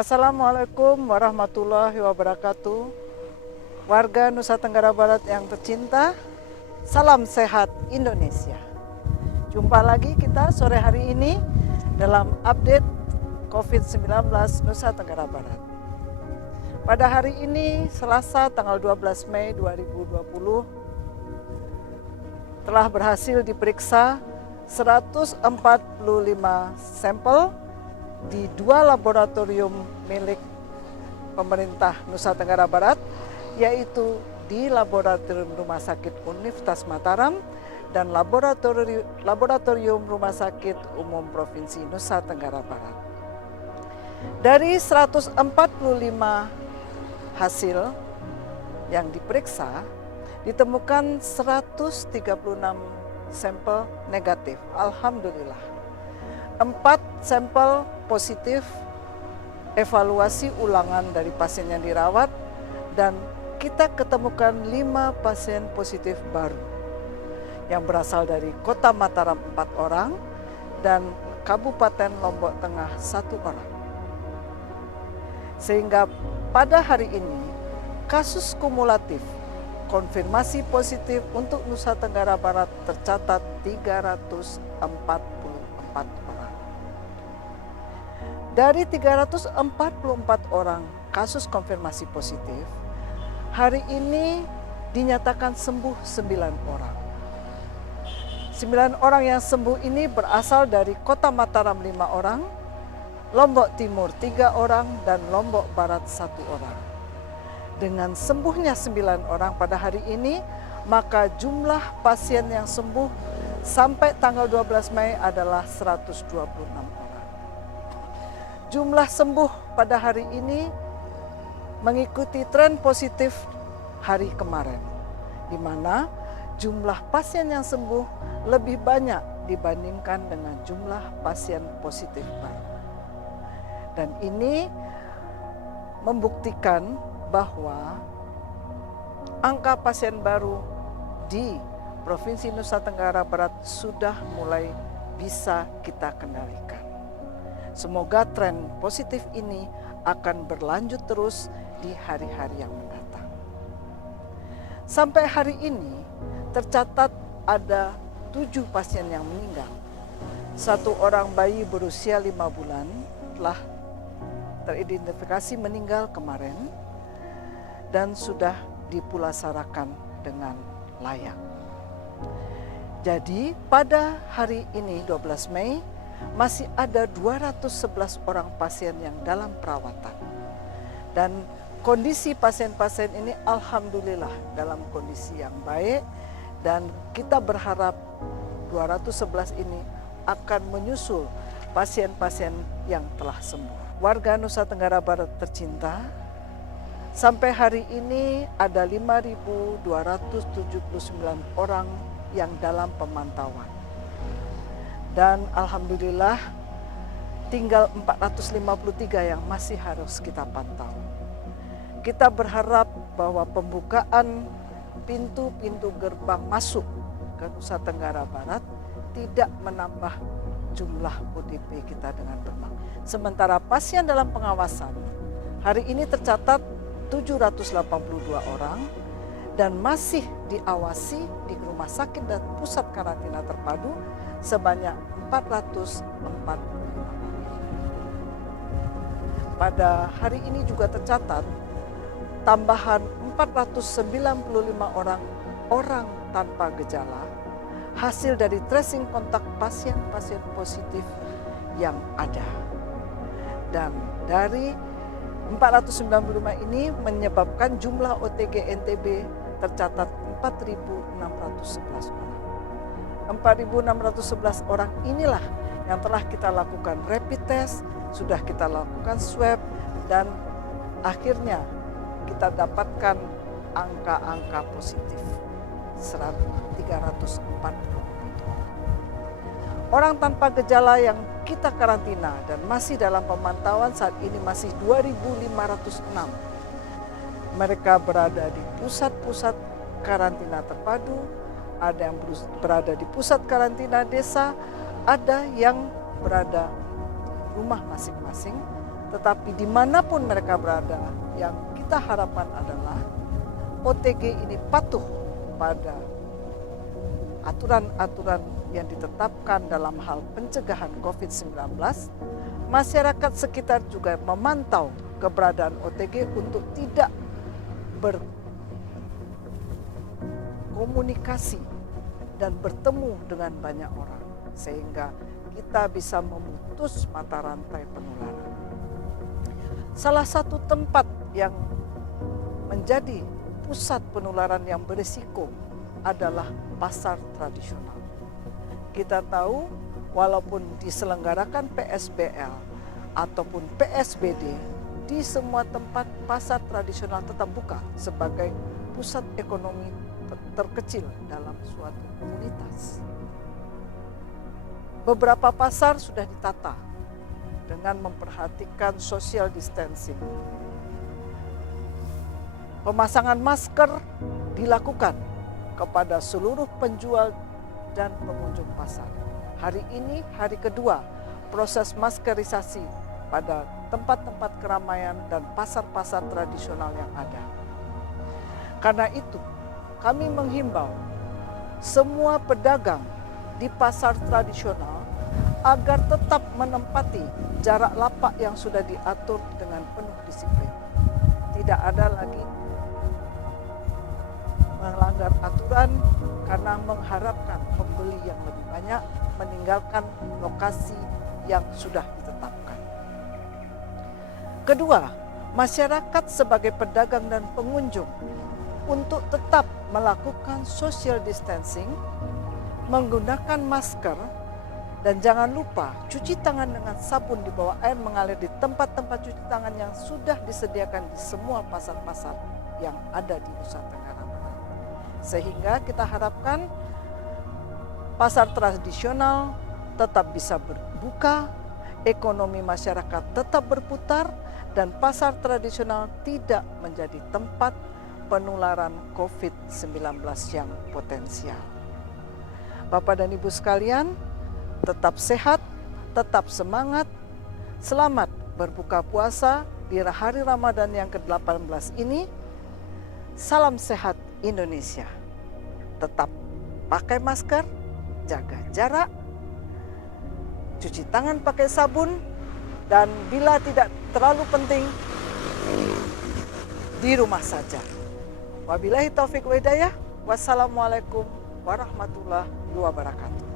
Assalamualaikum warahmatullahi wabarakatuh. Warga Nusa Tenggara Barat yang tercinta, salam sehat Indonesia. Jumpa lagi kita sore hari ini dalam update COVID-19 Nusa Tenggara Barat. Pada hari ini, Selasa tanggal 12 Mei 2020, telah berhasil diperiksa 145 sampel di 2 laboratorium milik pemerintah Nusa Tenggara Barat, yaitu di Laboratorium Rumah Sakit Universitas Mataram dan Laboratorium Rumah Sakit Umum Provinsi Nusa Tenggara Barat. Dari 145 hasil yang diperiksa, ditemukan 136 sampel negatif. Alhamdulillah. 4 sampel positif evaluasi ulangan dari pasien yang dirawat, dan kita ketemukan 5 pasien positif baru yang berasal dari Kota Mataram 4 orang dan Kabupaten Lombok Tengah 1 orang. Sehingga pada hari ini kasus kumulatif konfirmasi positif untuk Nusa Tenggara Barat tercatat 344 orang. Dari 344 orang kasus konfirmasi positif, hari ini dinyatakan sembuh 9 orang. 9 orang yang sembuh ini berasal dari Kota Mataram 5 orang, Lombok Timur 3 orang, dan Lombok Barat 1 orang. Dengan sembuhnya 9 orang pada hari ini, maka jumlah pasien yang sembuh sampai tanggal 12 Mei adalah 126 orang. Jumlah sembuh pada hari ini mengikuti tren positif hari kemarin, di mana jumlah pasien yang sembuh lebih banyak dibandingkan dengan jumlah pasien positif baru. Dan ini membuktikan bahwa angka pasien baru di Provinsi Nusa Tenggara Barat sudah mulai bisa kita kendalikan. Semoga tren positif ini akan berlanjut terus di hari-hari yang mendatang. Sampai hari ini tercatat ada 7 pasien yang meninggal. 1 orang bayi berusia 5 bulan telah teridentifikasi meninggal kemarin dan sudah dipulasarakan dengan layak. Jadi pada hari ini 12 Mei masih ada 211 orang pasien yang dalam perawatan. Dan kondisi pasien-pasien ini alhamdulillah dalam kondisi yang baik, dan kita berharap 211 ini akan menyusul pasien-pasien yang telah sembuh. Warga Nusa Tenggara Barat tercinta, sampai hari ini ada 5.279 orang yang dalam pemantauan. Dan alhamdulillah tinggal 453 yang masih harus kita pantau. Kita berharap bahwa pembukaan pintu-pintu gerbang masuk ke Nusa Tenggara Barat tidak menambah jumlah ODP kita dengan demam. Sementara pasien dalam pengawasan hari ini tercatat 782 orang dan masih diawasi di rumah sakit dan pusat karantina terpadu sebanyak 445 orang. Pada hari ini juga tercatat tambahan 495 orang tanpa gejala hasil dari tracing kontak pasien-pasien positif yang ada. Dan dari 495 ini menyebabkan jumlah OTG NTB tercatat 4.611 orang. 4.611 orang inilah yang telah kita lakukan rapid test, sudah kita lakukan swab, dan akhirnya kita dapatkan angka-angka positif 344 orang. Orang tanpa gejala yang kita karantina dan masih dalam pemantauan saat ini masih 2.506. Mereka berada di pusat-pusat karantina terpadu, ada yang berada di pusat karantina desa, ada yang berada di rumah masing-masing, Tetapi dimanapun mereka berada, yang kita harapkan adalah OTG ini patuh pada aturan-aturan yang ditetapkan dalam hal pencegahan COVID-19. Masyarakat sekitar juga memantau keberadaan OTG untuk tidak berkomunikasi dan bertemu dengan banyak orang, sehingga kita bisa memutus mata rantai penularan. Salah satu tempat yang menjadi pusat penularan yang berisiko adalah pasar tradisional. Kita tahu walaupun diselenggarakan PSBL ataupun PSBD, di semua tempat pasar tradisional tetap buka sebagai pusat ekonomi terkecil dalam suatu komunitas. Beberapa pasar sudah ditata dengan memperhatikan social distancing. Pemasangan masker dilakukan kepada seluruh penjual dan pengunjung pasar. Hari ini hari kedua proses maskerisasi pada tempat-tempat keramaian dan pasar-pasar tradisional yang ada. Karena itu, kami menghimbau semua pedagang di pasar tradisional agar tetap menempati jarak lapak yang sudah diatur dengan penuh disiplin. Tidak ada lagi melanggar aturan karena mengharapkan pembeli yang lebih banyak, meninggalkan lokasi yang sudah ditetapkan. Kedua, masyarakat sebagai pedagang dan pengunjung untuk tetap melakukan social distancing, menggunakan masker, dan jangan lupa cuci tangan dengan sabun di bawah air mengalir di tempat-tempat cuci tangan yang sudah disediakan di semua pasar-pasar yang ada di Nusa Tenggara Barat. Sehingga kita harapkan pasar tradisional tetap bisa berbuka, ekonomi masyarakat tetap berputar, dan pasar tradisional tidak menjadi tempat penularan COVID-19 yang potensial. Bapak dan Ibu sekalian, tetap sehat, tetap semangat, selamat berbuka puasa di hari Ramadan yang ke-18 ini. Salam sehat Indonesia. Tetap pakai masker, jaga jarak, cuci tangan pakai sabun, dan bila tidak terlalu penting, di rumah saja. Wabillahi taufiq wa hidayah. Wassalamualaikum warahmatullahi wabarakatuh.